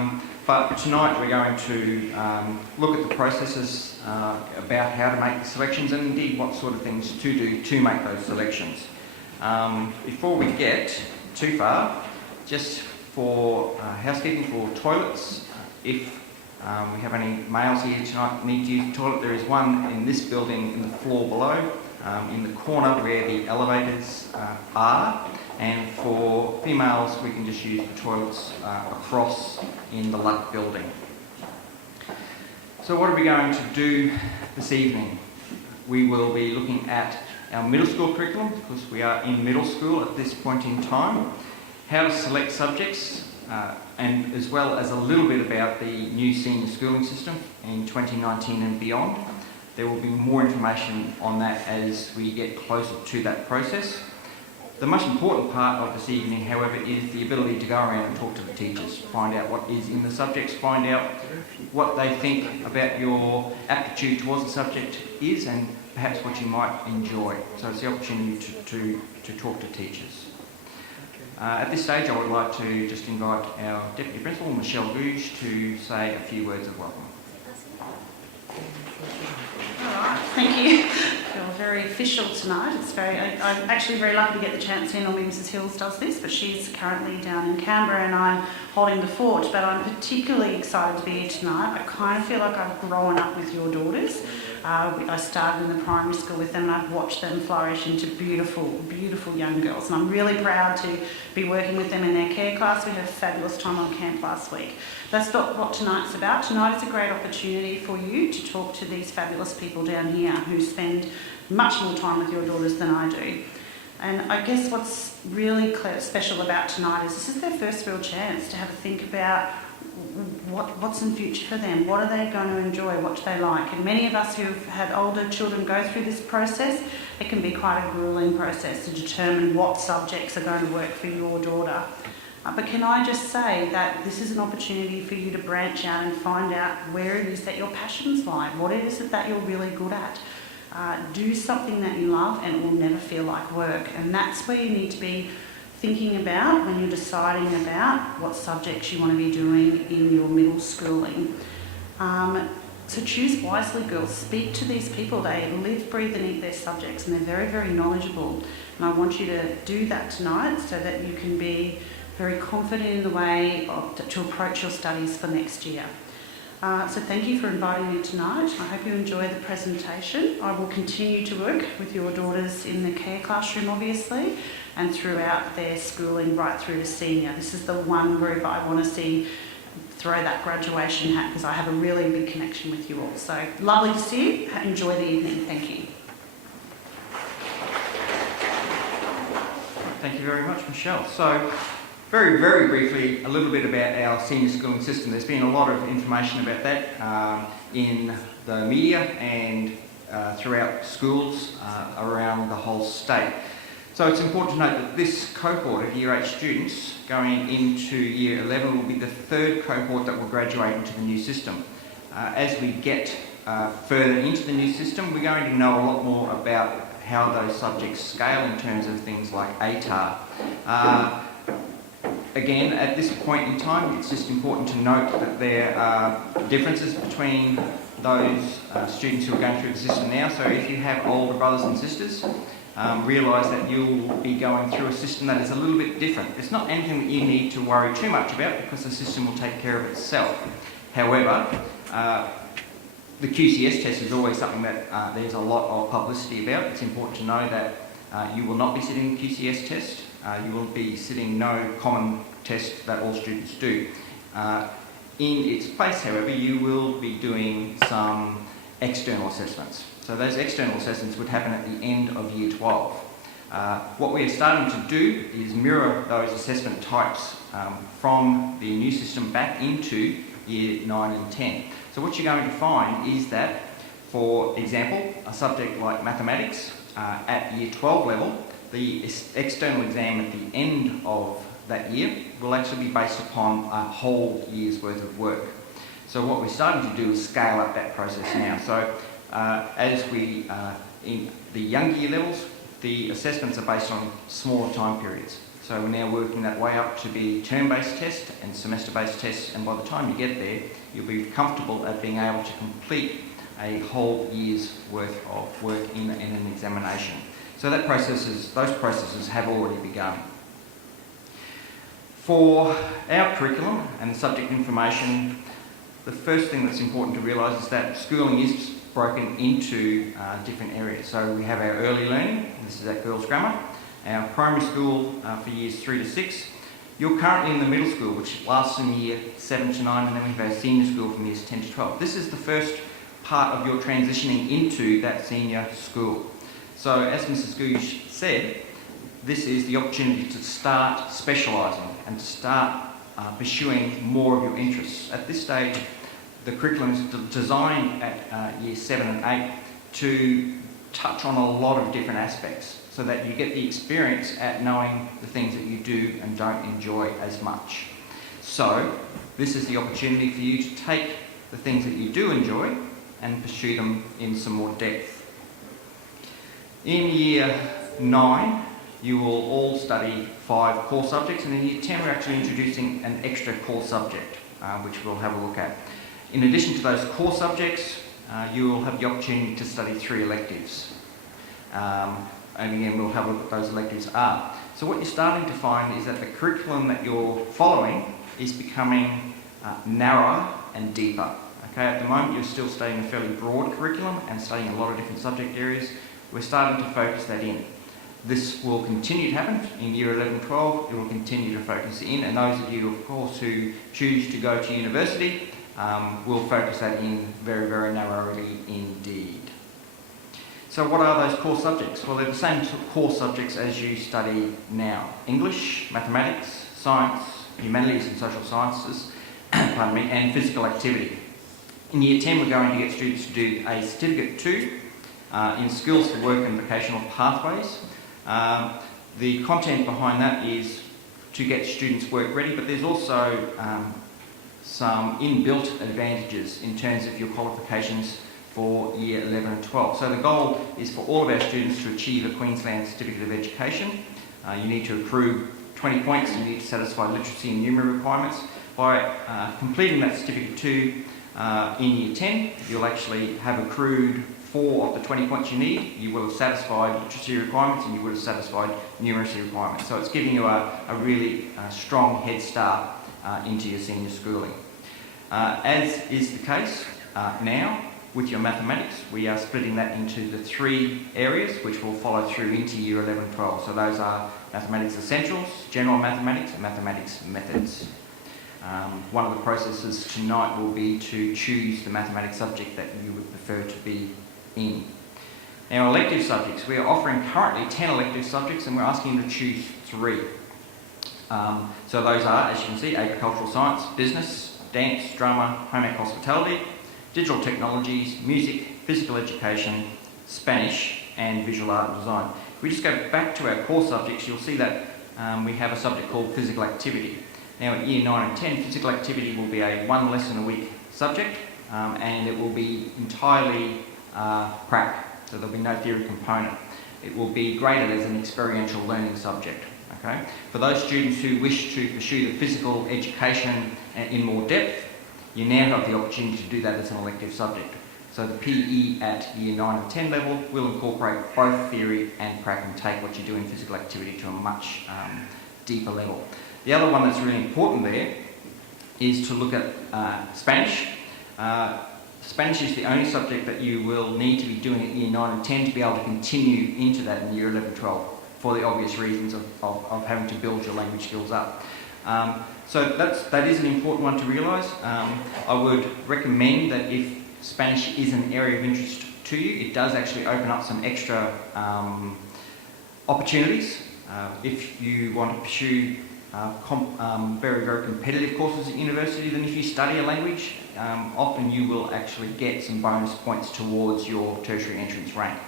But tonight we're going to look at the processes about how to make the selections and indeed what sort of things to do to make those selections. Before we get too far, just for housekeeping for toilets, if we have any males here tonight that need to use the toilet, there is one in this building in the floor below, in the corner where the elevators are. And for females, we can just use the toilets across in the Luck building. So what are we going to do this evening? We will be looking at our middle school curriculum, because we are in middle school at this point in time, how to select subjects, and as well as a little bit about the new senior schooling system in 2019 and beyond. There will be more information on that as we get closer to that process. The most important part of this evening, however, is the ability to go around and talk to the teachers, find out what is in the subjects, find out what they think about your aptitude towards the subject is and perhaps what you might enjoy. So it's the opportunity to talk to teachers. At this stage, I would like to just invite our Deputy Principal, Michelle Gouge, to say a few words of welcome. All right, thank you. I feel very official tonight. I'm actually very lucky to get the chance here. Normally Mrs. Hills does this, but she's currently down in Canberra and I'm holding the fort. But I'm particularly excited to be here tonight. I kind of feel like I've grown up with your daughters. I started in the primary school with them and I've watched them flourish into beautiful, beautiful young girls. And I'm really proud to be working with them in their care class. We had a fabulous time on camp last week. That's not what tonight's about. Tonight is a great opportunity for you to talk to these fabulous people down here who spend much more time with your daughters than I do. And I guess what's really special about tonight is this is their first real chance to have a think about what's in future for them, what are they going to enjoy, what do they like. And many of us who've had older children go through this process, it can be quite a gruelling process to determine what subjects are going to work for your daughter. But can I just say that this is an opportunity for you to branch out and find out where it is that your passions lie, what it is that you're really good at. Do something that you love and it will never feel like work. And that's where you need to be thinking about when you're deciding about what subjects you want to be doing in your middle schooling. So choose wisely, girls. Speak to these people. They live, breathe and eat their subjects and they're very, very knowledgeable. And I want you to do that tonight so that you can be very confident in the way to approach your studies for next year. So thank you for inviting me tonight. I hope you enjoy the presentation. I will continue to work with your daughters in the care classroom, obviously, and throughout their schooling right through to senior. This is the one group I want to see throw that graduation hat because I have a really big connection with you all. So lovely to see you. Enjoy the evening. Thank you. Thank you very much, Michelle. So, very, very briefly, a little bit about our senior schooling system. There's been a lot of information about that in the media and throughout schools around the whole state. So it's important to note that this cohort of Year 8 students going into Year 11 will be the third cohort that will graduate into the new system. As we get further into the new system, we're going to know a lot more about how those subjects scale in terms of things like ATAR. Again, at this point in time, it's just important to note that there are differences between those students who are going through the system now. So if you have older brothers and sisters, realise that you'll be going through a system that is a little bit different. It's not anything that you need to worry too much about because the system will take care of itself. However, the QCS test is always something that there's a lot of publicity about. It's important to know that you will not be sitting the QCS test. You will be sitting no common test that all students do. In its place, however, you will be doing some external assessments. So those external assessments would happen at the end of Year 12. What we are starting to do is mirror those assessment types from the new system back into Year 9 and 10. So what you're going to find is that, for example, a subject like mathematics at Year 12 level, the external exam at the end of that year will actually be based upon a whole year's worth of work. So what we're starting to do is scale up that process now. So as in the younger year levels, the assessments are based on smaller time periods. So we're now working that way up to be term-based tests and semester-based tests, and by the time you get there, you'll be comfortable at being able to complete a whole year's worth of work in an examination. So those processes have already begun. For our curriculum and the subject information, the first thing that's important to realise is that schooling is broken into different areas. So we have our early learning, this is at Girls Grammar, our primary school for years 3 to 6. You're currently in the middle school, which lasts from year 7 to 9, and then we have our senior school from years 10 to 12. This is the first part of your transitioning into that senior school. So as Mrs. Gooch said, this is the opportunity to start specialising and to start pursuing more of your interests. At this stage, the curriculum is designed at year 7 and 8 to touch on a lot of different aspects so that you get the experience at knowing the things that you do and don't enjoy as much. So this is the opportunity for you to take the things that you do enjoy and pursue them in some more depth. In year 9, you will all study 5 core subjects, and in year 10 we're actually introducing an extra core subject, which we'll have a look at. In addition to those core subjects, you will have the opportunity to study 3 electives. And again, we'll have a look at what those electives are. So what you're starting to find is that the curriculum that you're following is becoming narrower and deeper. Okay, at the moment you're still studying a fairly broad curriculum and studying a lot of different subject areas. We're starting to focus that in. This will continue to happen in year 11 and 12. It will continue to focus in, and those of you, of course, who choose to go to university will focus that in very, very narrowly indeed. So what are those core subjects? Well, they're the same core subjects as you study now. English, mathematics, science, humanities and social sciences, pardon me, and physical activity. In year 10, we're going to get students to do a Certificate 2 in Skills for Work and Vocational Pathways. The content behind that is to get students work ready, but there's also some inbuilt advantages in terms of your qualifications for year 11 and 12. So the goal is for all of our students to achieve a Queensland Certificate of Education. You need to accrue 20 points, you need to satisfy literacy and numeracy requirements. By completing that Certificate 2 in year 10, you'll actually have accrued 4 of the 20 points you need. You will have satisfied literacy requirements and you would have satisfied numeracy requirements. So it's giving you a really strong head start into your senior schooling. As is the case now with your mathematics, we are splitting that into the 3 areas which will follow through into year 11 and 12. So those are mathematics essentials, general mathematics, and mathematics methods. One of the processes tonight will be to choose the mathematics subject that you would prefer to be in. Now, elective subjects. We are offering currently 10 elective subjects and we're asking you to choose 3. So those are, as you can see, agricultural science, business, dance, drama, home ec hospitality, digital technologies, music, physical education, Spanish, and visual art and design. If we just go back to our core subjects, you'll see that we have a subject called physical activity. Now at year 9 and 10, physical activity will be a 1 lesson a week subject, and it will be entirely prac, so there'll be no theory component. It will be graded as an experiential learning subject. Okay? For those students who wish to pursue the physical education in more depth, you now have the opportunity to do that as an elective subject. So the PE at year 9 and 10 level will incorporate both theory and prac and take what you do in physical activity to a much deeper level. The other one that's really important there is to look at Spanish. Spanish is the only subject that you will need to be doing at year 9 and 10 to be able to continue into that in year 11 and 12 for the obvious reasons of having to build your language skills up. So that is an important one to realise. I would recommend that if Spanish is an area of interest to you, it does actually open up some extra opportunities. If you want to pursue very, very competitive courses at university, then if you study a language, often you will actually get some bonus points towards your tertiary entrance rank.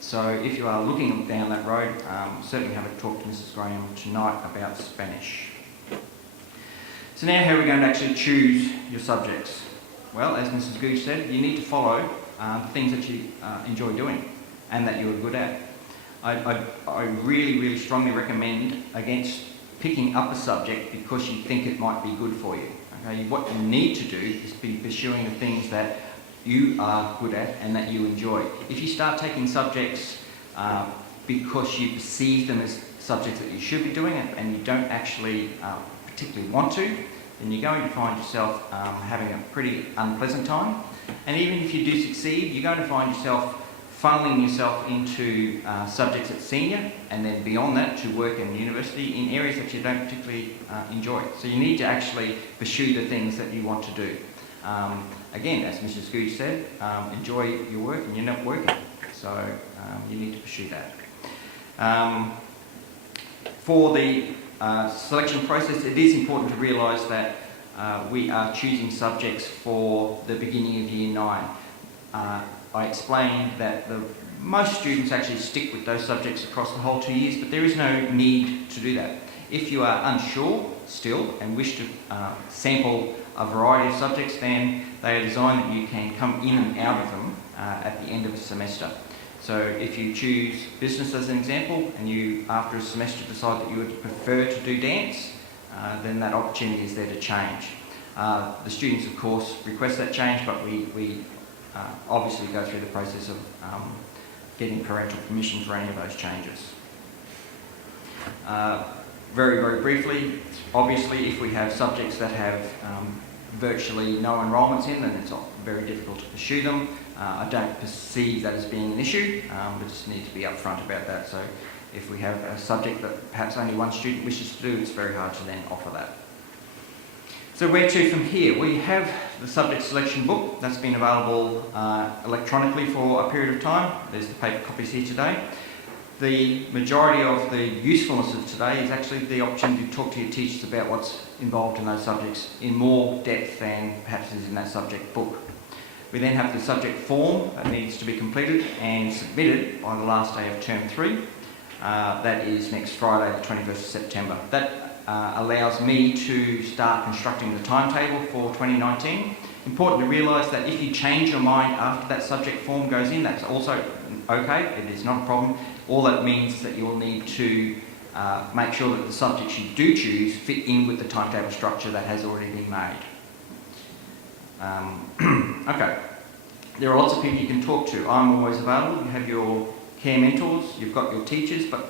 So if you are looking down that road, certainly have a talk to Mrs. Graham tonight about Spanish. So now how are we going to actually choose your subjects? Well, as Mrs. Gooch said, you need to follow the things that you enjoy doing and that you're good at. I really, really strongly recommend against picking up a subject because you think it might be good for you. Okay? What you need to do is be pursuing the things that you are good at and that you enjoy. If you start taking subjects because you perceive them as subjects that you should be doing and you don't actually particularly want to, then you're going to find yourself having a pretty unpleasant time. And even if you do succeed, you're going to find yourself funneling yourself into subjects at senior and then beyond that to work in university in areas that you don't particularly enjoy. So you need to actually pursue the things that you want to do. Again, as Mrs. Gooch said, enjoy your work and you're not working. So you need to pursue that. For the selection process, it is important to realise that we are choosing subjects for the beginning of Year 9. I explained that most students actually stick with those subjects across the whole 2 years, but there is no need to do that. If you are unsure still and wish to sample a variety of subjects, then they are designed that you can come in and out of them at the end of a semester. So if you choose business as an example and you after a semester decide that you would prefer to do dance, then that opportunity is there to change. The students of course request that change, but we obviously go through the process of getting parental permission for any of those changes. Very, very briefly, obviously if we have subjects that have virtually no enrolments in, then it's very difficult to pursue them. I don't perceive that as being an issue, we just need to be upfront about that. So if we have a subject that perhaps only one student wishes to do, it's very hard to then offer that. So where to from here? We have the subject selection book that's been available electronically for a period of time. There's the paper copies here today. The majority of the usefulness of today is actually the opportunity to talk to your teachers about what's involved in those subjects in more depth than perhaps is in that subject book. We then have the subject form that needs to be completed and submitted by the last day of term 3. That is next Friday, the 21st of September. That allows me to start constructing the timetable for 2019. Important to realise that if you change your mind after that subject form goes in, that's also okay, it is not a problem. All that means is that you'll need to make sure that the subjects you do choose fit in with the timetable structure that has already been made. Okay, there are lots of people you can talk to. I'm always available. You have your care mentors, you've got your teachers, but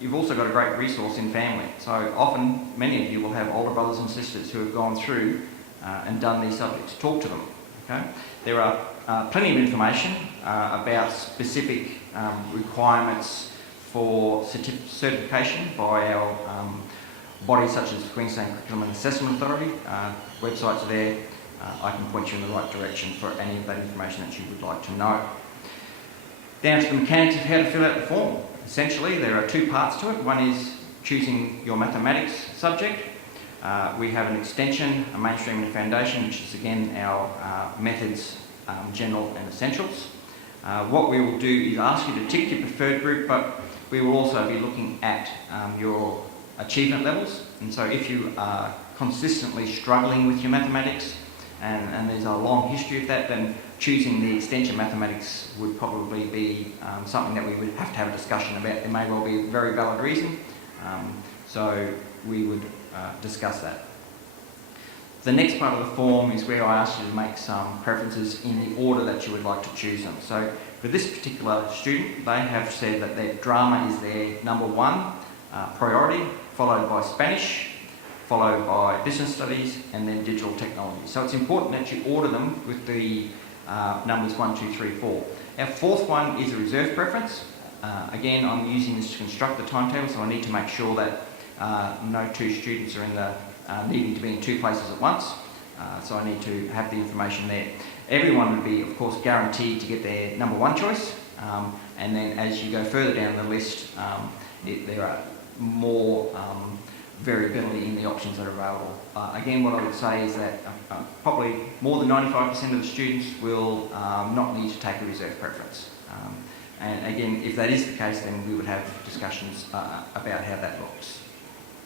you've also got a great resource in family. So often, many of you will have older brothers and sisters who have gone through and done these subjects. Talk to them. Okay? There are plenty of information about specific requirements for certification by our bodies such as the Queensland Curriculum and Assessment Authority. Websites are there. I can point you in the right direction for any of that information that you would like to know. Down to the mechanics of how to fill out the form. Essentially, there are 2 parts to it. One is choosing your mathematics subject. We have an extension, a mainstream and a foundation, which is again our methods, general and essentials. What we will do is ask you to tick your preferred group, but we will also be looking at your achievement levels. And so if you are consistently struggling with your mathematics, and there's a long history of that, then choosing the extension mathematics would probably be something that we would have to have a discussion about. There may well be a very valid reason, so we would discuss that. The next part of the form is where I ask you to make some preferences in the order that you would like to choose them. So for this particular student, they have said that their drama is their number 1 priority, followed by Spanish, followed by business studies, and then digital technology. So it's important that you order them with the numbers 1, 2, 3, 4. Our 4th one is a reserve preference. Again, I'm using this to construct the timetable, so I need to make sure that no 2 students are in the needing to be in 2 places at once. So I need to have the information there. Everyone would be, of course, guaranteed to get their number 1 choice, and then as you go further down the list, there are more variability in the options that are available. Again, what I would say is that probably more than 95% of the students will not need to take a reserve preference. And again, if that is the case, then we would have discussions about how that looks.